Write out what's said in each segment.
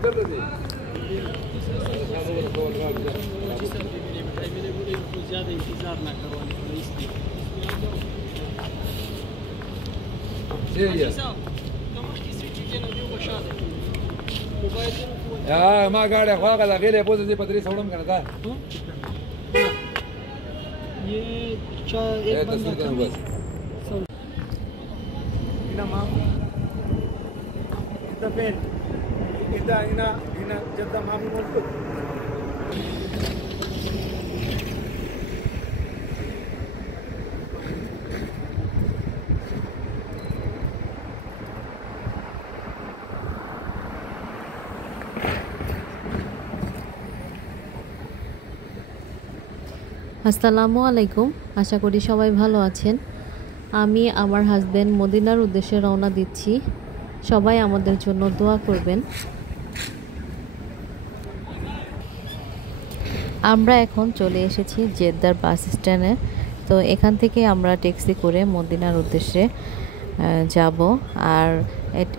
ما قاعد اخواك على غير ابو زي بدري سوڑم کرنا تھا ये एक बंदा बस ina ma ita pen ina jadda mamu molto আসসালামু আলাইকুম। আশা করি সবাই ভালো আছেন। আমি আমার হাজবেন্ড মদিনার উদ্দেশ্যে রওনা দিচ্ছি। সবাই আমাদের জন্য দোয়া করবেন। আমরা এখন চলে এসেছি জেদ্দার বাস স্ট্যান্ডে। তো এখান থেকে আমরা ট্যাক্সি করে মদিনার উদ্দেশ্যে যাব। আর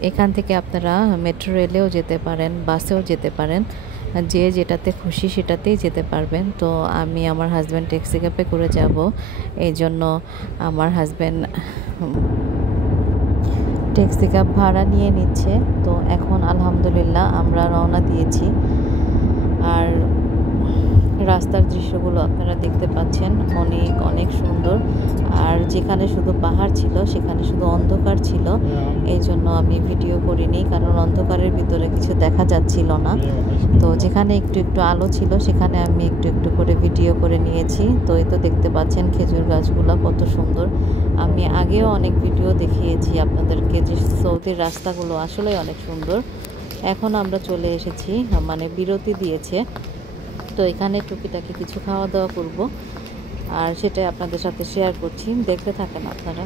এখান থেকে আপনারা মেট্রো রেলেও যেতে পারেন, বাসেও যেতে পারেন, যে যেটাতে খুশি সেটাতেই যেতে পারবেন। তো আমি আমার হাজব্যান্ড ট্যাক্সি ক্যাবে করে যাব, এই জন্য আমার হাজব্যান্ড ট্যাক্সি ক্যাব ভাড়া নিয়ে নিচ্ছে। তো এখন আলহামদুলিল্লাহ আমরা রওনা দিয়েছি। আর রাস্তার দৃশ্যগুলো আপনারা দেখতে পাচ্ছেন, অনেক অনেক সুন্দর। আর যেখানে শুধু পাহাড় ছিল সেখানে শুধু অন্ধকার ছিল, এই জন্য আমি ভিডিও করিনি, কারণ অন্ধকারের ভিতরে কিছু দেখা যাচ্ছিল না। তো যেখানে একটু একটু আলো ছিল সেখানে আমি একটু একটু করে ভিডিও করে নিয়েছি। তো এই তো দেখতে পাচ্ছেন খেজুর গাছগুলো কত সুন্দর। আমি আগেও অনেক ভিডিও দেখিয়েছি আপনাদেরকে যে সৌদির রাস্তাগুলো আসলে অনেক সুন্দর। এখন আমরা চলে এসেছি, মানে বিরতি দিয়েছে, তো এখানে টুকিটাকি কিছু খাওয়া দাওয়া করব, আর সেটাই আপনাদের সাথে শেয়ার করছি। দেখতে থাকেন আপনারা।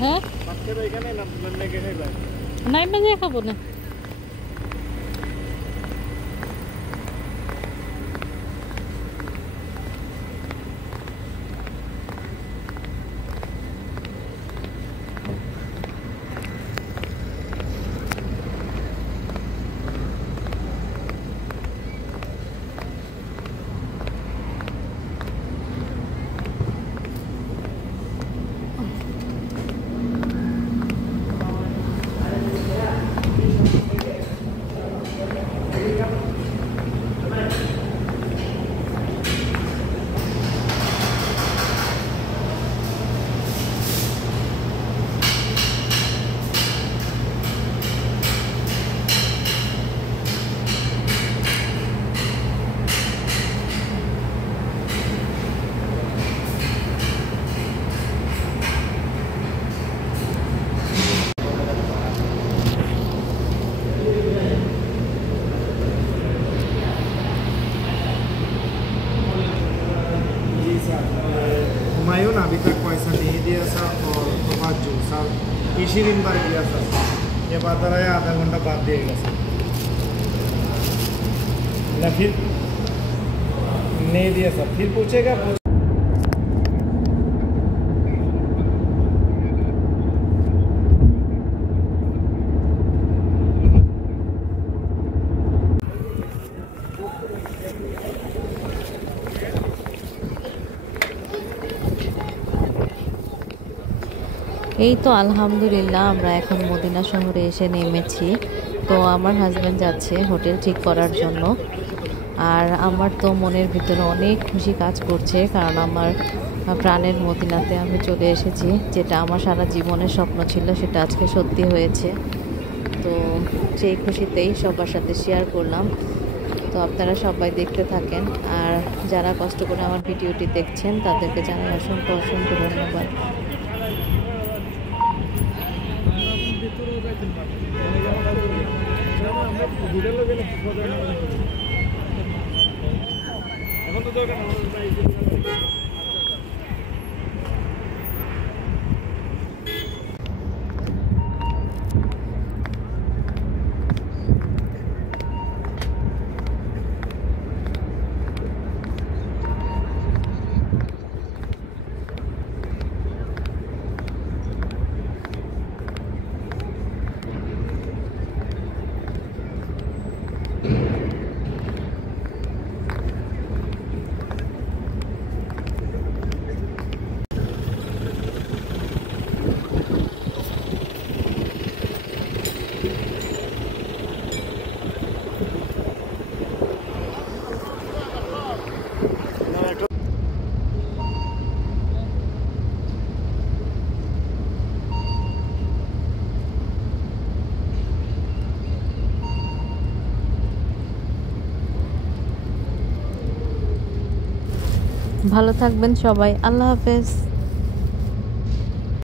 হ্যাঁ নাই মেজে খাবো না। हुमायूं अभी तक पैसा नहीं दिया था और तो बाद जो साल इसी दिन बार दिया था, ये बात रहा है आधा घंटा बाद देगा सर ना, फिर नहीं दिया सर, फिर पूछेगा। এই তো আলহামদুলিল্লাহ আমরা এখন মদিনা শহরে এসে নেমেছি। তো আমার হাজব্যান্ড যাচ্ছে হোটেল ঠিক করার জন্য। আর আমার তো মনের ভিতরে অনেক খুশি কাজ করছে, কারণ আমার প্রাণের মদিনাতে আমি চলে এসেছি। যেটা আমার সারা জীবনের স্বপ্ন ছিল সেটা আজকে সত্যি হয়েছে। তো সেই খুশিতেই সবার সাথে শেয়ার করলাম। তো আপনারা সবাই দেখতে থাকেন। আর যারা কষ্ট করে আমার ভিডিওটি দেখছেন তাদেরকে জানাই অসংখ্য অসংখ্য ধন্যবাদ। এখন তো দরকার ভালো থাকবেন সবাই, আল্লাহ হাফেজ।